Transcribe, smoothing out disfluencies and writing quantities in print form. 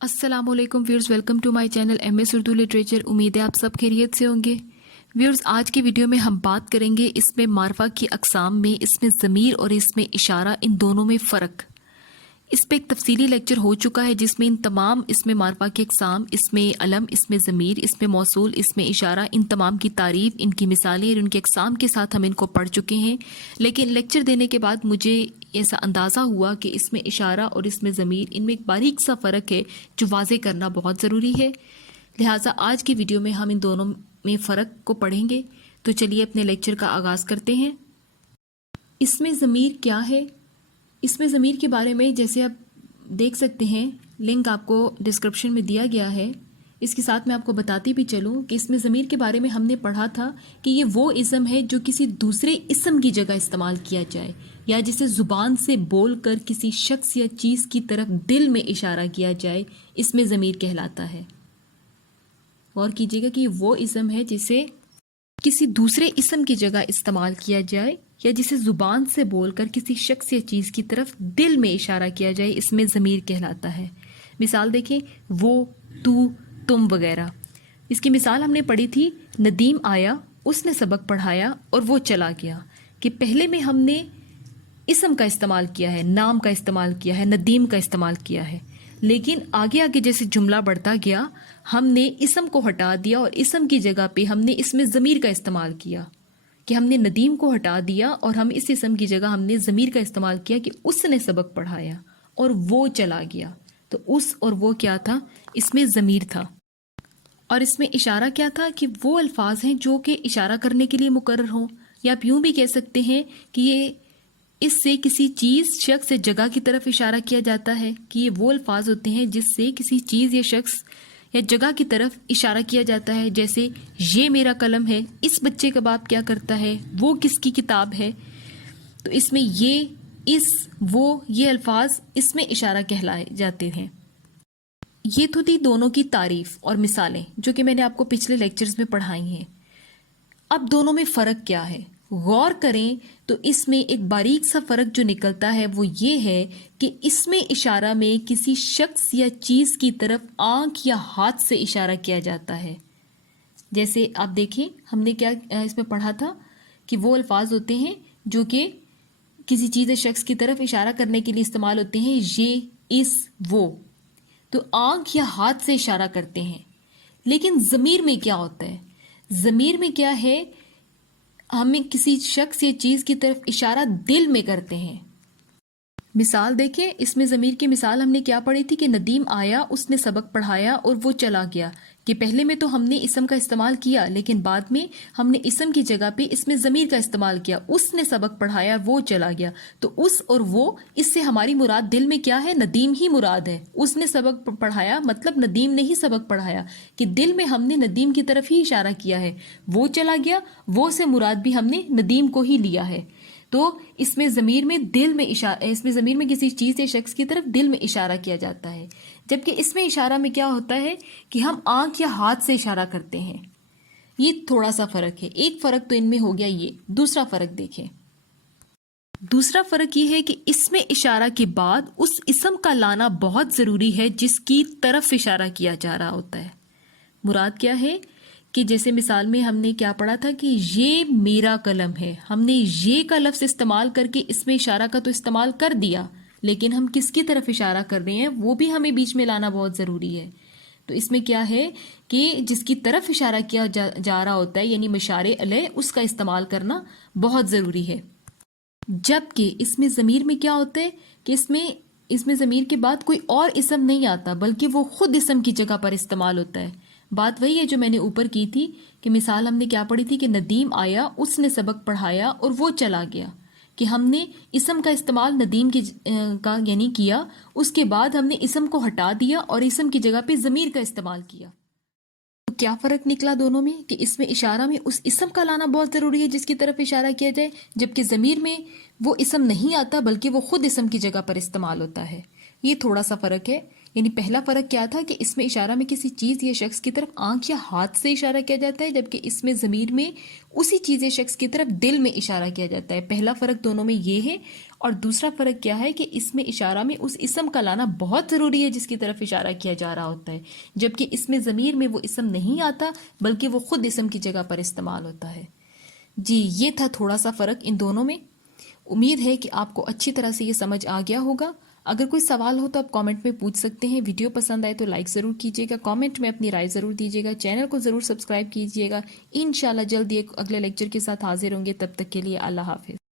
السلام علیکم viewers, welcome to my channel M S Urdu literature. امید ہے آپ سب خیریت سے ہوں گے۔ ویورز، آج کی ویڈیو میں ہم بات کریں گے اس میں معرفہ کی اقسام میں، اس میں ضمیر اور اس میں اشارہ، ان دونوں میں فرق۔ اس پہ ایک تفصیلی لیکچر ہو چکا ہے جس میں ان تمام، اس میں معرفہ کے اقسام، اس میں علم، اس میں ضمیر، اس میں موصول، اس میں اشارہ، ان تمام کی تعریف، ان کی مثالیں اور ان کے اقسام کے ساتھ ہم ان کو پڑھ چکے ہیں۔ لیکن لیکچر دینے کے بعد مجھے ایسا اندازہ ہوا کہ اس میں اشارہ اور اس میں ضمیر، ان میں ایک باریک سا فرق ہے جو واضح کرنا بہت ضروری ہے۔ لہٰذا آج کی ویڈیو میں ہم ان دونوں میں فرق کو پڑھیں گے۔ تو چلیے اپنے لیکچر کا آغاز کرتے ہیں۔ اس میں ضمیر کیا ہے؟ اس میں ضمیر کے بارے میں جیسے آپ دیکھ سکتے ہیں، لنک آپ کو ڈسکرپشن میں دیا گیا ہے۔ اس کے ساتھ میں آپ کو بتاتی بھی چلوں کہ اس میں ضمیر کے بارے میں ہم نے پڑھا تھا کہ یہ وہ اسم ہے جو کسی دوسرے اسم کی جگہ استعمال کیا جائے، یا جسے زبان سے بول کر کسی شخص یا چیز کی طرف دل میں اشارہ کیا جائے، اس میں ضمیر کہلاتا ہے۔ غور کیجیے گا کہ یہ وہ اسم ہے جسے کسی دوسرے اسم کی جگہ استعمال کیا جائے، یا جسے زبان سے بول کر کسی شخص یا چیز کی طرف دل میں اشارہ کیا جائے، اس میں ضمیر کہلاتا ہے۔ مثال دیکھیں، وہ، تو، تم وغیرہ۔ اس کی مثال ہم نے پڑھی تھی، ندیم آیا، اس نے سبق پڑھایا اور وہ چلا گیا، کہ پہلے میں ہم نے اسم کا استعمال کیا ہے، نام کا استعمال کیا ہے، ندیم کا استعمال کیا ہے، لیکن آگے آگے جیسے جملہ بڑھتا گیا ہم نے اسم کو ہٹا دیا اور اسم کی جگہ پہ ہم نے اس میں ضمیر کا استعمال کیا، کہ ہم نے ندیم کو ہٹا دیا اور ہم اس اسم کی جگہ ہم نے ضمیر کا استعمال کیا کہ اس نے سبق پڑھایا اور وہ چلا گیا۔ تو اس اور وہ کیا تھا؟ اس میں ضمیر تھا۔ اور اس میں اشارہ کیا تھا؟ کہ وہ الفاظ ہیں جو کہ اشارہ کرنے کے لیے مقرر ہوں، یا آپ یوں بھی کہہ سکتے ہیں کہ یہ اس سے کسی چیز، شخص یا جگہ کی طرف اشارہ کیا جاتا ہے، کہ یہ وہ الفاظ ہوتے ہیں جس سے کسی چیز یا شخص یا جگہ کی طرف اشارہ کیا جاتا ہے، جیسے یہ میرا قلم ہے، اس بچے کا باپ کیا کرتا ہے، وہ کس کی کتاب ہے۔ تو اس میں یہ، اس، وہ، یہ الفاظ اس میں اشارہ کہلائے جاتے ہیں۔ یہ تو تھی دونوں کی تعریف اور مثالیں جو کہ میں نے آپ کو پچھلے لیکچرز میں پڑھائی ہیں۔ اب دونوں میں فرق کیا ہے؟ غور کریں تو اس میں ایک باریک سا فرق جو نکلتا ہے وہ یہ ہے کہ اس میں اشارہ میں کسی شخص یا چیز کی طرف آنکھ یا ہاتھ سے اشارہ کیا جاتا ہے۔ جیسے آپ دیکھیں، ہم نے کیا اس میں پڑھا تھا کہ وہ الفاظ ہوتے ہیں جو کہ کسی چیز یا شخص کی طرف اشارہ کرنے کے لیے استعمال ہوتے ہیں، یہ، اس، وہ، تو آنکھ یا ہاتھ سے اشارہ کرتے ہیں۔ لیکن ضمیر میں کیا ہوتا ہے؟ ضمیر میں کیا ہے؟ ہمیں کسی شخص یا چیز کی طرف اشارہ دل میں کرتے ہیں۔ مثال دیکھیں، اس میں ضمیر کی مثال ہم نے کیا پڑھی تھی کہ ندیم آیا، اس نے سبق پڑھایا اور وہ چلا گیا، کہ پہلے میں تو ہم نے اسم کا استعمال کیا، لیکن بعد میں ہم نے اسم کی جگہ پہ اس میں ضمیر کا استعمال کیا، اس نے سبق پڑھایا، وہ چلا گیا۔ تو اس اور وہ، اس سے ہماری مراد دل میں کیا ہے؟ ندیم ہی مراد ہے۔ اس نے سبق پڑھایا مطلب ندیم نے ہی سبق پڑھایا، کہ دل میں ہم نے ندیم کی طرف ہی اشارہ کیا ہے۔ وہ چلا گیا، وہ سے مراد بھی ہم نے ندیم کو ہی لیا ہے۔ تو اس میں ضمیر میں دل میں اشارہ، اس میں ضمیر میں کسی چیز یا شخص کی طرف دل میں اشارہ کیا جاتا ہے، جبکہ اس میں اشارہ میں کیا ہوتا ہے کہ ہم آنکھ یا ہاتھ سے اشارہ کرتے ہیں۔ یہ تھوڑا سا فرق ہے۔ ایک فرق تو ان میں ہو گیا یہ۔ دوسرا فرق دیکھیں۔ دوسرا فرق یہ ہے کہ اس میں اشارہ کے بعد اس اسم کا لانا بہت ضروری ہے جس کی طرف اشارہ کیا جا رہا ہوتا ہے۔ مراد کیا ہے؟ کہ جیسے مثال میں ہم نے کیا پڑھا تھا کہ یہ میرا قلم ہے، ہم نے یہ کا لفظ استعمال کر کے اس میں اشارہ کا تو استعمال کر دیا، لیکن ہم کس کی طرف اشارہ کر رہے ہیں وہ بھی ہمیں بیچ میں لانا بہت ضروری ہے۔ تو اس میں کیا ہے کہ جس کی طرف اشارہ کیا جا رہا ہوتا ہے، یعنی مشارے علیہ، اس کا استعمال کرنا بہت ضروری ہے۔ جبکہ اس میں ضمیر میں کیا ہوتا ہے کہ اس میں ضمیر کے بعد کوئی اور اسم نہیں آتا، بلکہ وہ خود اسم کی جگہ پر استعمال ہوتا ہے۔ بات وہی ہے جو میں نے اوپر کی تھی کہ مثال ہم نے کیا پڑھی تھی کہ ندیم آیا، اس نے سبق پڑھایا اور وہ چلا گیا، کہ ہم نے اسم کا استعمال ندیم کا یعنی کیا، اس کے بعد ہم نے اسم کو ہٹا دیا اور اسم کی جگہ پہ ضمیر کا استعمال کیا۔ تو کیا فرق نکلا دونوں میں؟ کہ اس میں اشارہ میں اس اسم کا لانا بہت ضروری ہے جس کی طرف اشارہ کیا جائے، جبکہ ضمیر میں وہ اسم نہیں آتا بلکہ وہ خود اسم کی جگہ پر استعمال ہوتا ہے۔ یہ تھوڑا سا فرق ہے۔ یعنی پہلا فرق کیا تھا کہ اس میں اشارہ میں کسی چیز یا شخص کی طرف آنکھ یا ہاتھ سے اشارہ کیا جاتا ہے، جبکہ اس میں ضمیر میں اسی چیز یا شخص کی طرف دل میں اشارہ کیا جاتا ہے۔ پہلا فرق دونوں میں یہ ہے۔ اور دوسرا فرق کیا ہے کہ اس میں اشارہ میں اس اسم کا لانا بہت ضروری ہے جس کی طرف اشارہ کیا جا رہا ہوتا ہے، جبکہ اس میں ضمیر میں وہ اسم نہیں آتا بلکہ وہ خود اسم کی جگہ پر استعمال ہوتا ہے۔ جی یہ تھا تھوڑا سا فرق ان دونوں میں۔ امید ہے کہ آپ کو اچھی طرح سے یہ سمجھ آ گیا ہوگا۔ اگر کوئی سوال ہو تو آپ کامنٹ میں پوچھ سکتے ہیں۔ ویڈیو پسند آئے تو لائک ضرور کیجیے گا، کامنٹ میں اپنی رائے ضرور دیجیے گا، چینل کو ضرور سبسکرائب کیجیے گا۔ انشاءاللہ جلدی ایک اگلے لیکچر کے ساتھ حاضر ہوں گے، تب تک کے لیے اللہ حافظ۔